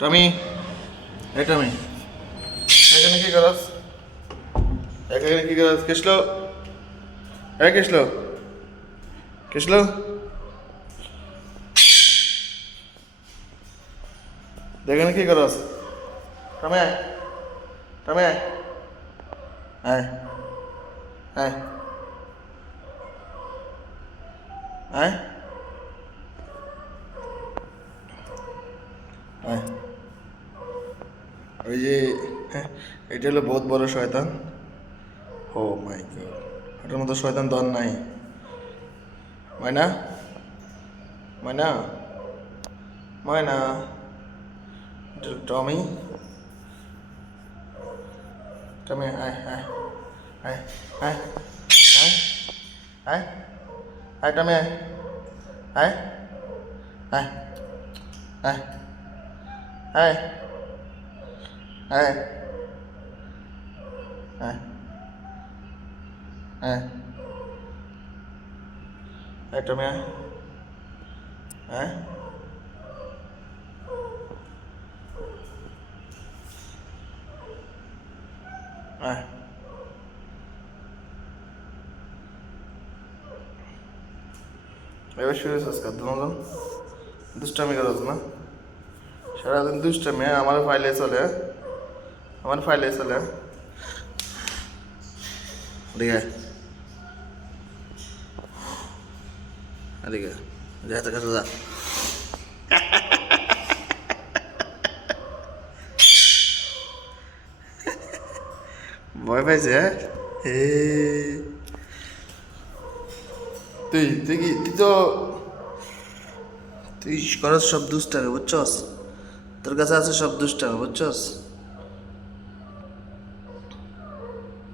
টমি, এই টমি। এখানে কি করস? এখানে কি করস? কৃষ্ণ হ্যাঁ কৃষ্ণ কৃষ্ণ এখানে কি করস? টমে, আয়। আয়। আয়। আয়। আয়। ওই যে হ্যাঁ, এটা হলো বহুত বড় শয়তান ও মাই গড ওটার মতো শয়তান দন নাই ময়না ময়না ময়না টমি টমি আয় আয় আয় আয় আয় আয় আয় টমি আয় আয় আয় আয় আয় হ্যাঁ। হ্যাঁ। হ্যাঁ। একটা দুজন দুষ্টামি করছ না। সারাদিন দুষ্টামি হ্যাঁ, আমার ফাইলে চলে। আমার ফাইলে চলে। এদিকে যাতে কাছে যা। ভয় পাইছে হ্যাঁ? তুই তুই কি, তুই তো তুই করস সব দুষ্টামি, বুঝছস? তোর কাছে আছে সব দুষ্টামি, বুঝছস?